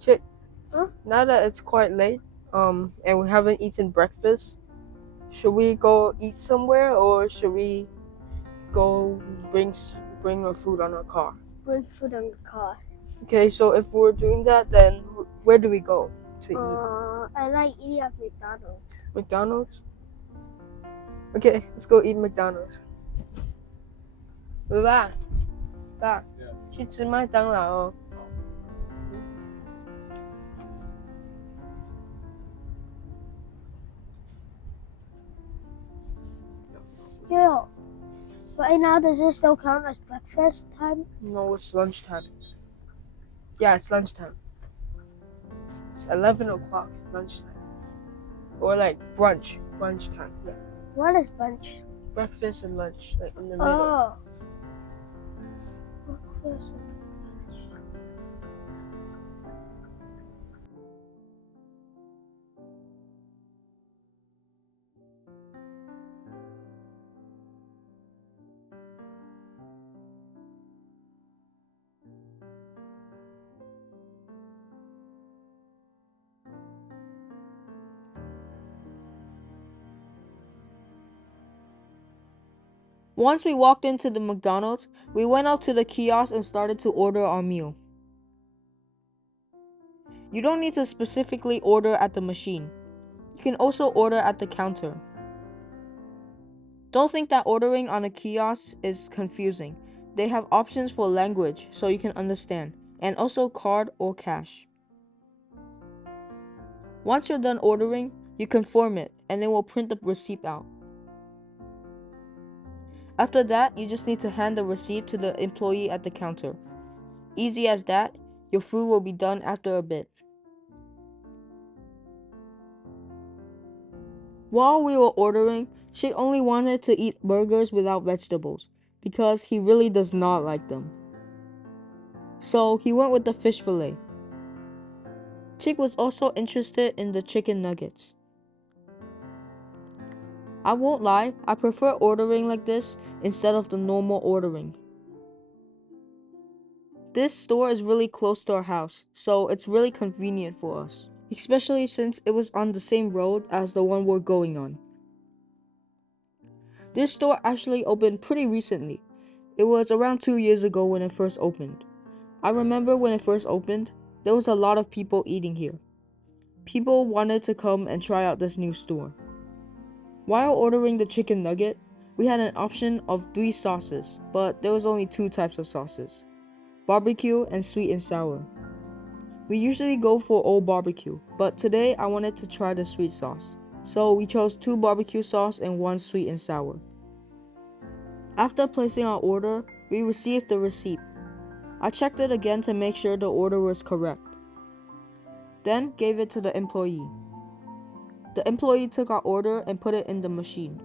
Chick, Huh? now that it's quite late, and we haven't eaten breakfast, should we go eat somewhere or should we go bring our food on our car? Bring food on the car. Okay, so if we're doing that, then where do we go to eat? I like eating at McDonald's. McDonald's? Okay, let's go eat McDonald's. 爸，去吃麦当劳哦。Yeah. Right now, does this still count as breakfast time? No, it's lunchtime. Yeah, it's lunchtime. It's 11 o'clock, lunchtime. Or like brunch time. Yeah. What is brunch? Breakfast and lunch, like in the middle. Oh. Breakfast and lunch. Once we walked into the McDonald's, we went up to the kiosk and started to order our meal. You don't need to specifically order at the machine. You can also order at the counter. Don't think that ordering on a kiosk is confusing. They have options for language so you can understand, and also card or cash. Once you're done ordering, you confirm it and it will print the receipt out. After that, you just need to hand the receipt to the employee at the counter. Easy as that, your food will be done after a bit. While we were ordering, Chick only wanted to eat burgers without vegetables because he really does not like them. So he went with the fish fillet. Chick was also interested in the chicken nuggets. I won't lie, I prefer ordering like this instead of the normal ordering. This store is really close to our house, so it's really convenient for us, especially since it was on the same road as the one we're going on. This store actually opened pretty recently. It was around 2 years ago when it first opened. I remember when it first opened, there was a lot of people eating here. People wanted to come and try out this new store. While ordering the chicken nugget, we had an option of 3 sauces, but there was only 2 types of sauces: barbecue and sweet and sour. We usually go for all barbecue, but today I wanted to try the sweet sauce. So we chose 2 barbecue sauce and 1 sweet and sour. After placing our order, we received the receipt. I checked it again to make sure the order was correct. Then gave it to the employee. The employee took our order and put it in the machine.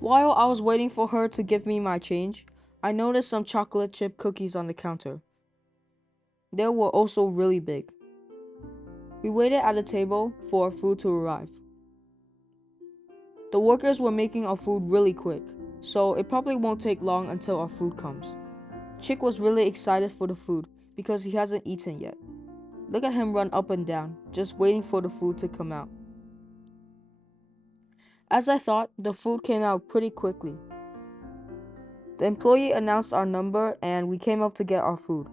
While I was waiting for her to give me my change, I noticed some chocolate chip cookies on the counter. They were also really big. We waited at the table for our food to arrive. The workers were making our food really quick, so it probably won't take long until our food comes. Chick was really excited for the food because he hasn't eaten yet. Look at him run up and down, just waiting for the food to come out. As I thought, the food came out pretty quickly. The employee announced our number and we came up to get our food.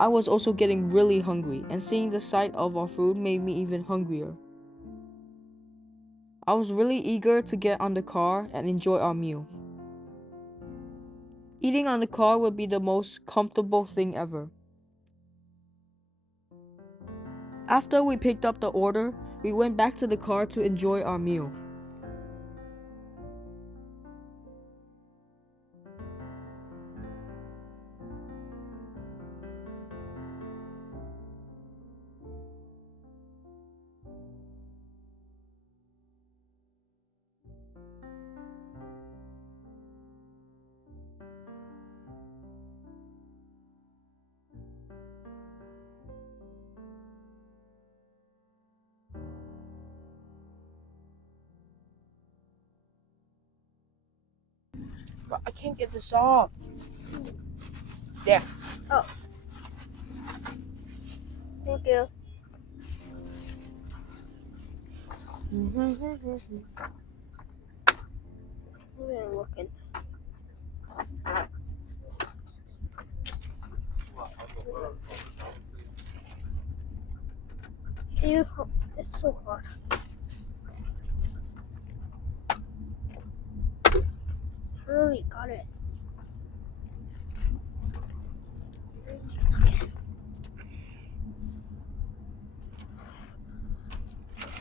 I was also getting really hungry, and seeing the sight of our food made me even hungrier. I was really eager to get on the car and enjoy our meal. Eating on the car would be the most comfortable thing ever. After we picked up the order, we went back to the car to enjoy our meal. But I can't get this off. There. Oh. Thank you. We're looking. It's so hard. Really got it.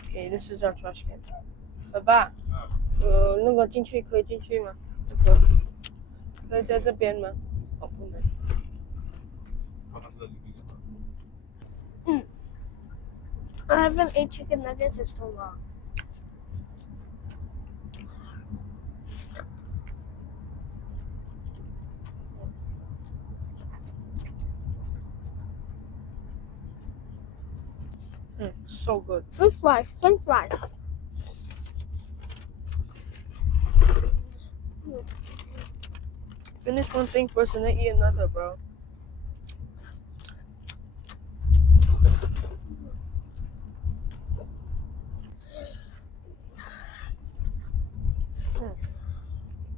Okay, this is our trash can. 爸爸，那个进去可以进去吗？这个可以在这边吗？哦，不能。I haven't ate chicken nuggets in so long. So good. French fries. French fries. Finish one thing first and then eat another, bro.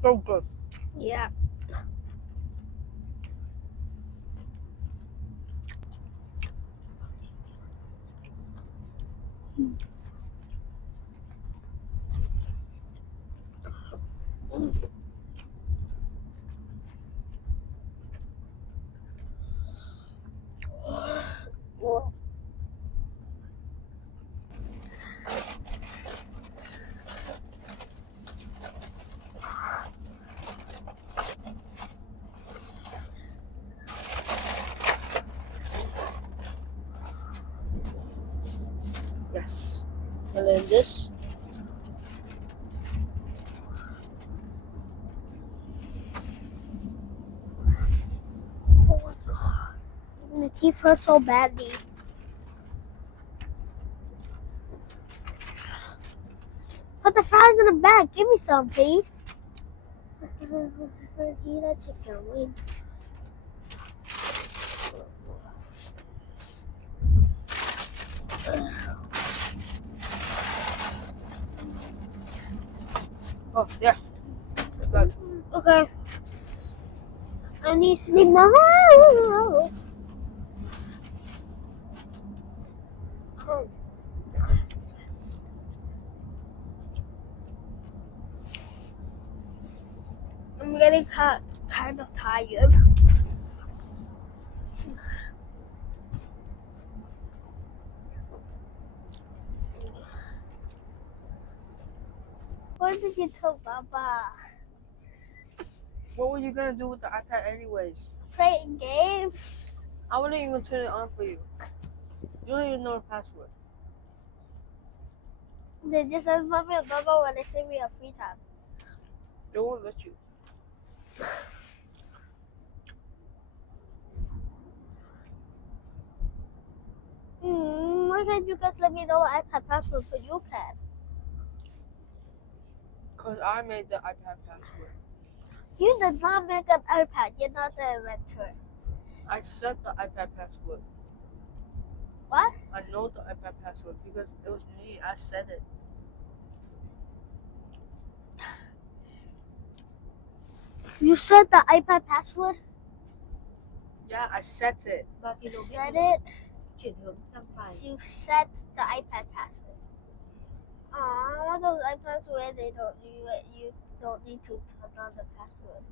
So good. Yeah. Well, Yes. And then this. oh my god. The teeth hurt so badly. Put the fries in the bag. Give me some, please. Eat a chicken wing. Oh, yeah. Good. Okay. I need to sleep now. I'm getting kind of tired. What did you tell Baba? What were you gonna do with the iPad anyways? Playing games? I wouldn't even turn it on for you. You don't even know the password. They just ask Mommy and Baba when they say we have free time. They won't let you. Why can't you guys let me know what iPad password so you can? Because I made the iPad password. You did not make an iPad. You're not the inventor. I set the iPad password. What? I know the iPad password because it was me. I said it. You set the iPad password? Yeah, I set it. You set it? You set the iPad password. Aw, those iPads where they don't you don't need to turn on the password.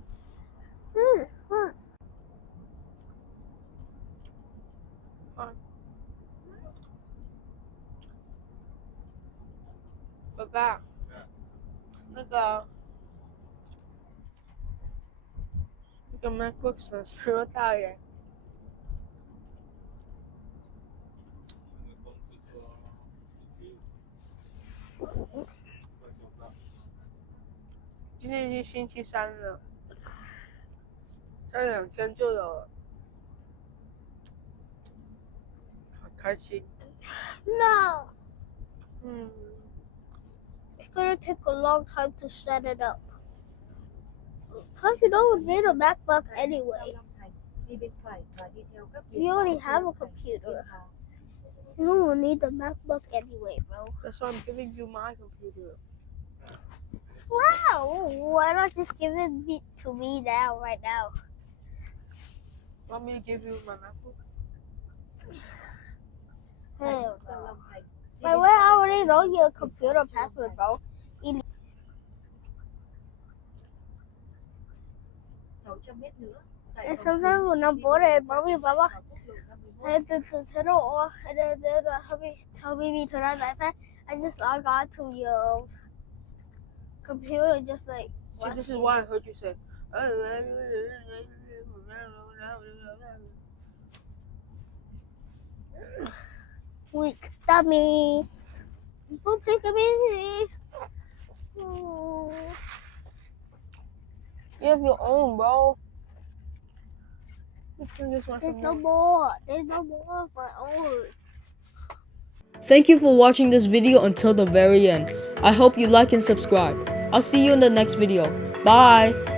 爸爸，那个 MacBook 蛇大耶。今天已经星期三了，再2天就有了，好开心。No. Mm. It's gonna take a long time to set it up. Plus, you don't need a MacBook anyway. You already have a computer. You don't need a MacBook anyway, bro. That's why I'm giving you my computer. Wow! Why not just give it to me now, right now? Want me to give you my MacBook? Hell no. By the way, I already know your computer password, bro. And sometimes when I'm bored and mommy and Baba and the turn off and then tell me to turn on the iPad, I just log on to your computer and just like See, this is why I heard you say. weak dummy. Go play the You have your own, bro. This one There's no more. There's no more of my own. Thank you for watching this video until the very end. I hope you like and subscribe. I'll see you in the next video. Bye!